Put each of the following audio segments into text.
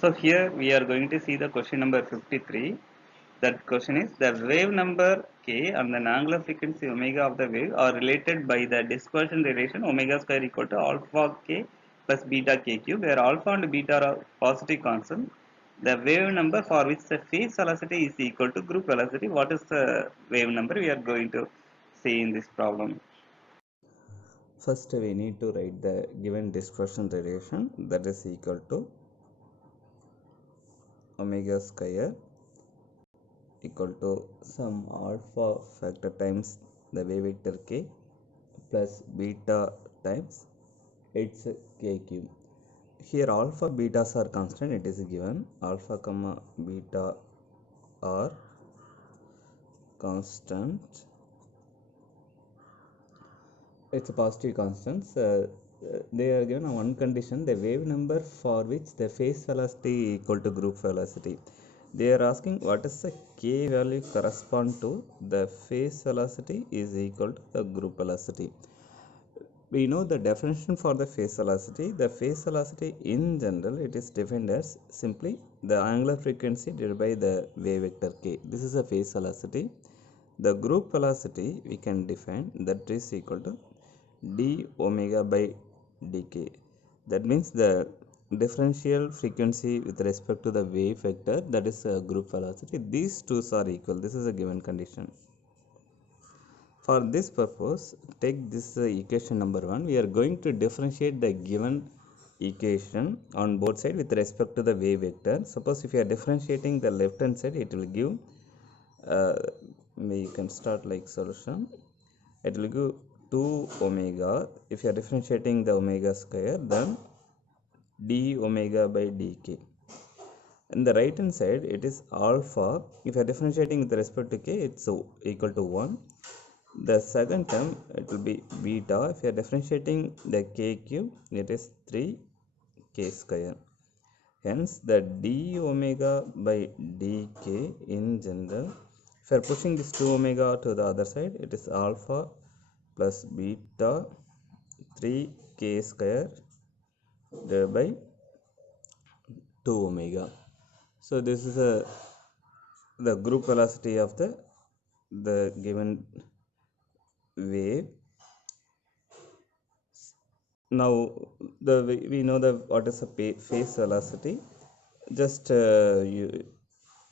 So here we are going to see the question number 53. That question is the wave number k and the angular frequency omega of the wave are related by the dispersion relation omega square equal to alpha k plus beta k cube, where alpha and beta are positive constant. The wave number for which the phase velocity is equal to group velocity. What is the wave number we are going to see in this problem? First, we need to write the given dispersion relation, that is equal to omega square equal to some alpha factor times the wave vector k plus beta times its k cube. Here alpha betas are constant, it is given alpha comma beta are constant. It's a positive constants. They are given on one condition, the wave number for which the phase velocity equal to group velocity. They are asking what is the k value correspond to the phase velocity is equal to the group velocity. We know the definition for the phase velocity. The phase velocity in general, it is defined as simply the angular frequency divided by the wave vector k. This is a phase velocity. The group velocity we can define that is equal to d omega by dk. That means the differential frequency with respect to the wave vector, that is a group velocity. These two are equal. This is a given condition. For this purpose, take this equation number 1. We are going to differentiate the given equation on both sides with respect to the wave vector. Suppose if you are differentiating the left hand side, it will give we can start like solution. It will give 2 omega. If you are differentiating the omega square, then d omega by dk. In the right hand side, it is alpha. If you are differentiating with respect to k, it's equal to 1. The second term, it will be beta. If you are differentiating the k cube, it is 3k square. Hence the d omega by dk in general, if you are pushing this 2 omega to the other side, it is alpha plus beta 3k square divided by 2 omega. So this is the group velocity of the given wave. Now we know the what is a phase velocity. Just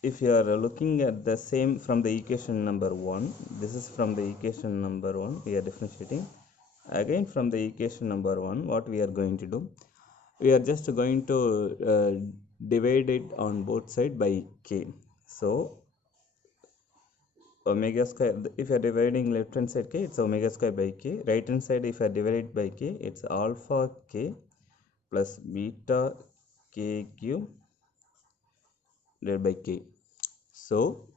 if you are looking at the same from the equation number 1, this is from the equation number 1 we are differentiating. Again from the equation number 1, what we are going to do, we are just going to divide it on both sides by k. So omega square, if you are dividing left hand side k, it's omega square by k. Right hand side, if you are divided by k, it's alpha k plus beta k cube divided by k. So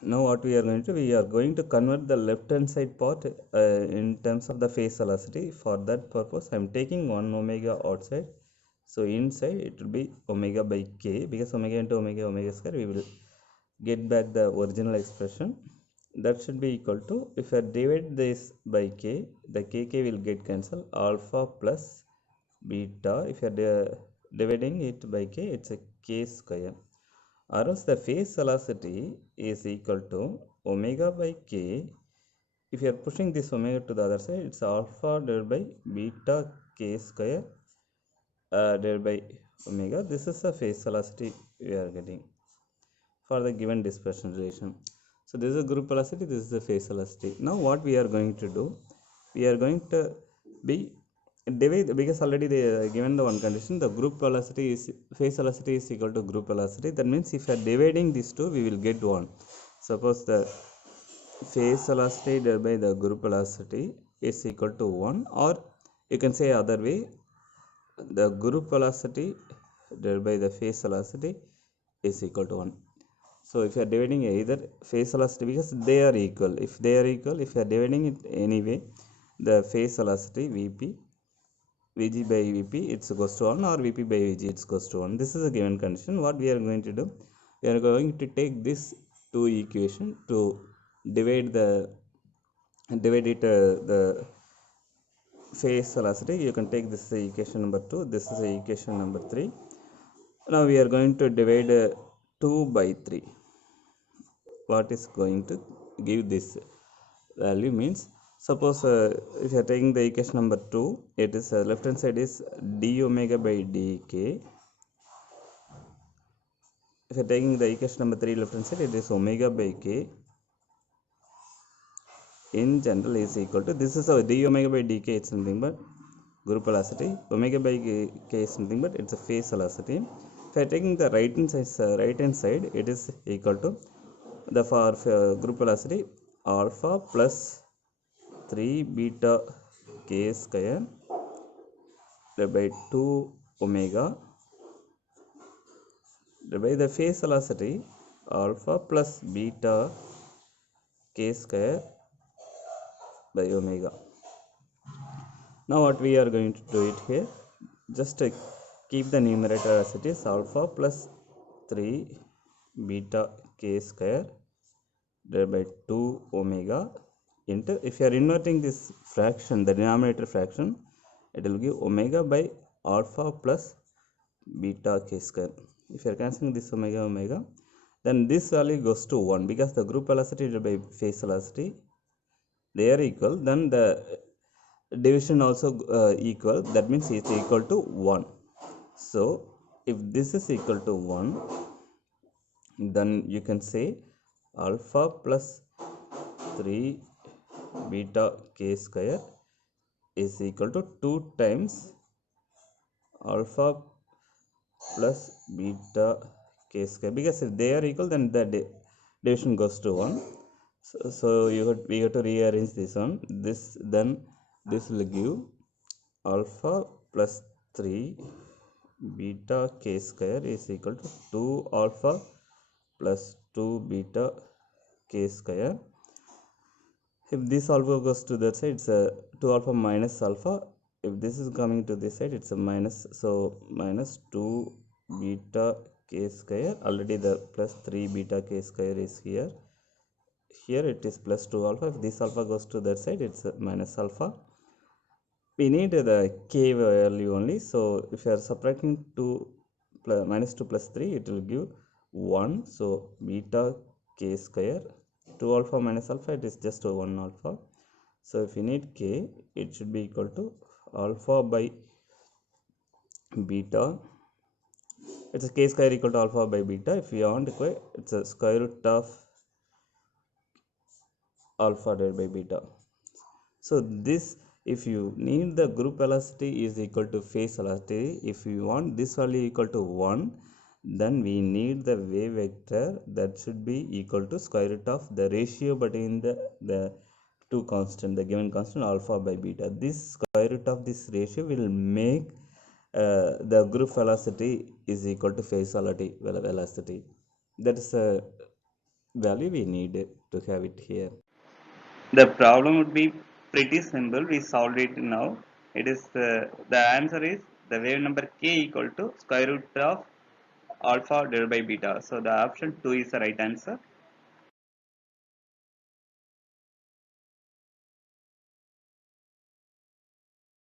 now what we are going to, we are going to convert the left hand side part in terms of the phase velocity. For that purpose, I am taking 1 omega outside. So inside it will be omega by k, because omega into omega, omega square, we will get back the original expression. That should be equal to, if I divide this by k, the kk will get cancelled, alpha plus beta. If you are dividing it by k, it's a k square. Or else the phase velocity is equal to omega by k. If you are pushing this omega to the other side, it's alpha divided by beta k square divided by omega. This is the phase velocity we are getting for the given dispersion relation. So this is a group velocity, this is the phase velocity. Now what we are going to do, we are going to be divide, because already they are given the one condition, the group velocity is, phase velocity is equal to group velocity. That means if you are dividing these two, we will get 1. Suppose the phase velocity divided by the group velocity is equal to 1, or you can say other way, the group velocity divided by the phase velocity is equal to 1. So if you are dividing either phase velocity, because they are equal, if they are equal, if you are dividing it anyway, the phase velocity vp, vg by vp, it goes to 1, or vp by vg, it goes to 1. This is a given condition. What we are going to do, we are going to take this two equation to divide it the phase velocity. You can take this equation number 2, this is equation number 3. Now we are going to divide 2 by 3. What is going to give this value means, suppose if you are taking the equation number 2, it is left hand side is d omega by dk. If you are taking the equation number 3 left hand side, it is omega by k in general is equal to, this is a d omega by dk, it's nothing but group velocity. Omega by k is nothing but it's a phase velocity. If I am taking the right hand side, it is equal to the for group velocity alpha plus 3 beta k square divided by 2 omega divided by the phase velocity alpha plus beta k square by omega. Now what we are going to do it here, just keep the numerator as it is, alpha plus 3 beta k square divided by 2 omega into, if you are inverting this fraction, the denominator fraction, it will give omega by alpha plus beta k square. If you are cancelling this omega, then this value goes to 1 because the group velocity divided by phase velocity, they are equal, then the division also equal, that means it's equal to 1. So if this is equal to 1, then you can say alpha plus 3 beta k square is equal to 2 times alpha plus beta k square, because if they are equal, then the division goes to 1. So we have to rearrange this one, then this will give alpha plus 3 beta k square is equal to 2 alpha plus 2 beta k square. If this alpha goes to that side, it's a 2 alpha minus alpha. If this is coming to this side, it's a minus, so minus 2 beta k square. Already the plus 3 beta k square is here. Here it is plus 2 alpha. If this alpha goes to that side, it's a minus alpha. We need the k value only, so if you are subtracting 2 plus minus 2 plus 3, it will give 1. So beta k square, 2 alpha minus alpha, it is just 1 alpha. So if you need k, it should be equal to alpha by beta, it's a k square equal to alpha by beta. If you want, it's a square root of alpha divided by beta. So this, if you need the group velocity is equal to phase velocity, if you want this value equal to 1, then we need the wave vector that should be equal to square root of the ratio between the two constant, the given constant alpha by beta. This square root of this ratio will make the group velocity is equal to phase velocity. That is a value we need to have it here. The problem would be pretty simple. We solved it now. It is the answer is the wave number k equal to square root of alpha divided by beta. So the option 2 is the right answer.